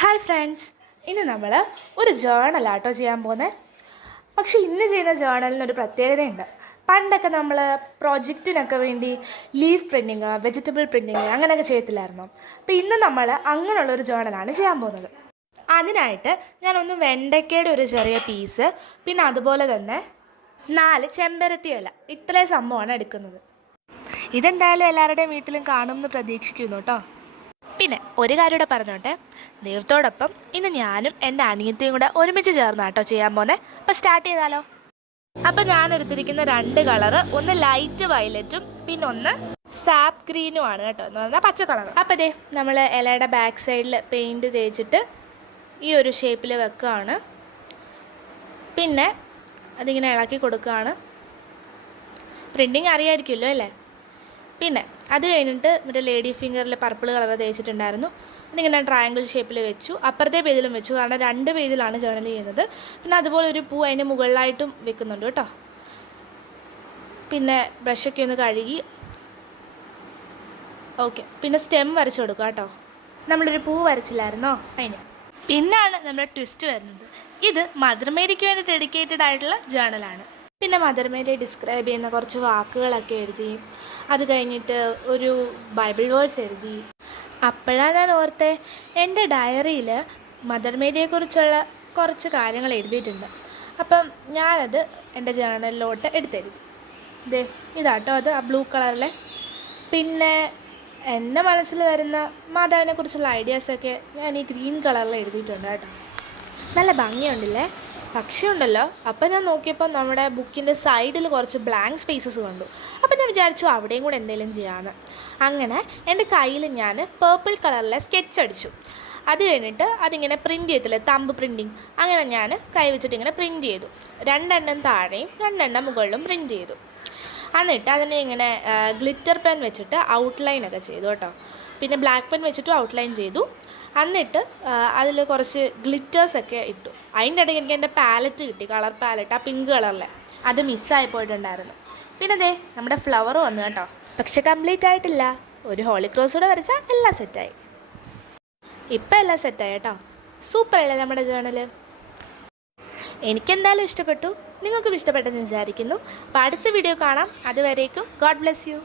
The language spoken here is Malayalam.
ഹായ് ഫ്രണ്ട്സ്, ഇന്ന് നമ്മൾ ഒരു ജേണലാട്ടോ ചെയ്യാൻ പോകുന്നത്. പക്ഷേ ഇന്ന് ചെയ്യുന്ന ജേണലിനൊരു പ്രത്യേകതയുണ്ട്. പണ്ടൊക്കെ നമ്മൾ പ്രോജക്റ്റിനൊക്കെ വേണ്ടി ലീഫ് പ്രിൻറ്റിങ്, വെജിറ്റബിൾ പ്രിൻറ്റിങ് അങ്ങനെയൊക്കെ ചെയ്യത്തില്ലായിരുന്നു. അപ്പോൾ ഇന്ന് നമ്മൾ അങ്ങനെയുള്ളൊരു ജേണലാണ് ചെയ്യാൻ പോകുന്നത്. അതിനായിട്ട് ഞാനൊന്ന് വെണ്ടയ്ക്കയുടെ ഒരു ചെറിയ പീസ്, പിന്നെ അതുപോലെ തന്നെ 4 ചെമ്പരത്തി ഇല, ഇത്രയും സംഭവമാണ് എടുക്കുന്നത്. ഇതെന്തായാലും എല്ലാവരുടെയും വീട്ടിലും കാണുമെന്ന് പ്രതീക്ഷിക്കുന്നു കേട്ടോ. പിന്നെ ഒരു കാര്യം കൂടെ പറഞ്ഞോട്ടെ, ദൈവത്തോടൊപ്പം ഇന്ന് ഞാനും എൻ്റെ അനിയത്തിയും കൂടെ ഒരുമിച്ച് ചേർന്നാട്ടോ ചെയ്യാൻ പോകുന്നത്. അപ്പോൾ സ്റ്റാർട്ട് ചെയ്താലോ. അപ്പോൾ ഞാൻ എടുത്തിരിക്കുന്ന 2 കളറ്, ഒന്ന് ലൈറ്റ് വയലറ്റും പിന്നെ ഒന്ന് സാപ്പ് ഗ്രീനും ആണ് കേട്ടോ, എന്ന് പറഞ്ഞാൽ പച്ച കളർ. അപ്പോൾ ദേ നമ്മൾ ഇലയുടെ ബാക്ക് സൈഡിൽ പെയിൻറ്റ് തേച്ചിട്ട് ഈ ഒരു ഷേപ്പിൽ വെക്കുകയാണ്. പിന്നെ അതിങ്ങനെ ഇളക്കി കൊടുക്കുകയാണ്. പ്രിൻറ്റിങ് അറിയാമായിരിക്കുമല്ലോ അല്ലേ. പിന്നെ അത് കഴിഞ്ഞിട്ട് മറ്റേ ലേഡി ഫിംഗറിൽ പർപ്പിൾ കളർ തേച്ചിട്ടുണ്ടായിരുന്നു. അതിങ്ങനെ ട്രയാങ്കിൾ ഷേപ്പിൽ വെച്ചു, അപ്പുറത്തെ പേജിലും വെച്ചു, കാരണം 2 പേജിലാണ് ജേണൽ ചെയ്യുന്നത്. പിന്നെ അതുപോലെ ഒരു പൂ അതിൻ്റെ മുകളിലായിട്ടും വെക്കുന്നുണ്ട് കേട്ടോ. പിന്നെ ബ്രഷൊക്കെ ഒന്ന് കഴുകി ഓക്കെ. പിന്നെ സ്റ്റെം വരച്ചു കൊടുക്കുക കേട്ടോ. നമ്മളൊരു പൂ വരച്ചില്ലായിരുന്നോ അതിന്. പിന്നാണ് നമ്മുടെ ട്വിസ്റ്റ് വരുന്നത്. ഇത് മദർ മേരിക്ക് വേണ്ടി ഡെഡിക്കേറ്റഡ് ആയിട്ടുള്ള ജേണലാണ്. പിന്നെ മദർ മേരിയെ ഡിസ്ക്രൈബ് ചെയ്യുന്ന കുറച്ച് വാക്കുകളൊക്കെ എഴുതി, അത് കഴിഞ്ഞിട്ട് ഒരു ബൈബിൾ വേഴ്സ് എഴുതി. അപ്പോഴാണ് ഞാൻ ഓർത്തേ, എൻ്റെ ഡയറിയിൽ മദർ മേരിയെക്കുറിച്ചുള്ള കുറച്ച് കാര്യങ്ങൾ എഴുതിയിട്ടുണ്ട്. അപ്പം ഞാനത് എൻ്റെ ജേണലിലോട്ട് എടുത്തെഴുതി. ഇതാട്ടോ അത്, ആ ബ്ലൂ കളറിലെ. പിന്നെ എൻ്റെ മനസ്സിൽ വരുന്ന മാതാവിനെക്കുറിച്ചുള്ള ഐഡിയാസൊക്കെ ഞാൻ ഈ ഗ്രീൻ കളറിൽ എഴുതിയിട്ടുണ്ട് കേട്ടോ. നല്ല ഭംഗിയുണ്ടല്ലേ. പക്ഷേ ഉണ്ടല്ലോ, അപ്പം ഞാൻ നോക്കിയപ്പോൾ നമ്മുടെ ബുക്കിൻ്റെ സൈഡിൽ കുറച്ച് ബ്ലാങ്ക് സ്പേസസ് കണ്ടു. അപ്പം ഞാൻ വിചാരിച്ചു അവിടെയും കൂടെ എന്തെങ്കിലും ചെയ്യാമെന്ന്. അങ്ങനെ എൻ്റെ കയ്യിൽ ഞാൻ പേർപ്പിൾ കളറിലെ സ്കെച്ച് അടിച്ചു. അത് കഴിഞ്ഞിട്ട് അതിങ്ങനെ പ്രിൻറ്റ് ചെയ്തില്ലേ, തമ്പ് പ്രിൻറ്റിങ്, അങ്ങനെ ഞാൻ കൈ വെച്ചിട്ട് ഇങ്ങനെ പ്രിൻറ്റ് ചെയ്തു. 2 എണ്ണം താഴെയും 2 എണ്ണം മുകളിലും പ്രിൻറ്റ് ചെയ്തു. എന്നിട്ട് അതിനെ ഇങ്ങനെ ഗ്ലിറ്റർ പെൻ വെച്ചിട്ട് ഔട്ട്ലൈനൊക്കെ ചെയ്തു കേട്ടോ. പിന്നെ ബ്ലാക്ക് പെൻ വെച്ചിട്ടും ഔട്ട്ലൈൻ ചെയ്തു. എന്നിട്ട് അതിൽ കുറച്ച് ഗ്ലിറ്റേഴ്സൊക്കെ ഇട്ടു. അതിൻ്റെ ഇടയ്ക്ക് എനിക്ക് എൻ്റെ പാലറ്റ് കിട്ടി, കളർ പാലറ്റ്, ആ പിങ്ക് കളറിലെ. അത് മിസ്സായി പോയിട്ടുണ്ടായിരുന്നു. പിന്നെ ദേ നമ്മുടെ ഫ്ലവർ വന്നു കേട്ടോ. പക്ഷെ കംപ്ലീറ്റ് ആയിട്ടില്ല. ഒരു ഹോളി ക്രോസ് കൂടെ വരച്ചാൽ എല്ലാം സെറ്റായി. ഇപ്പം എല്ലാം സെറ്റായി കേട്ടോ. സൂപ്പർ അല്ലേ നമ്മുടെ ജേണൽ. എനിക്കെന്തായാലും ഇഷ്ടപ്പെട്ടു, നിങ്ങൾക്കും ഇഷ്ടപ്പെട്ടെന്ന് വിചാരിക്കുന്നു. അപ്പോൾ അടുത്ത വീഡിയോ കാണാം. അതുവരേക്കും ഗോഡ് ബ്ലെസ് യു.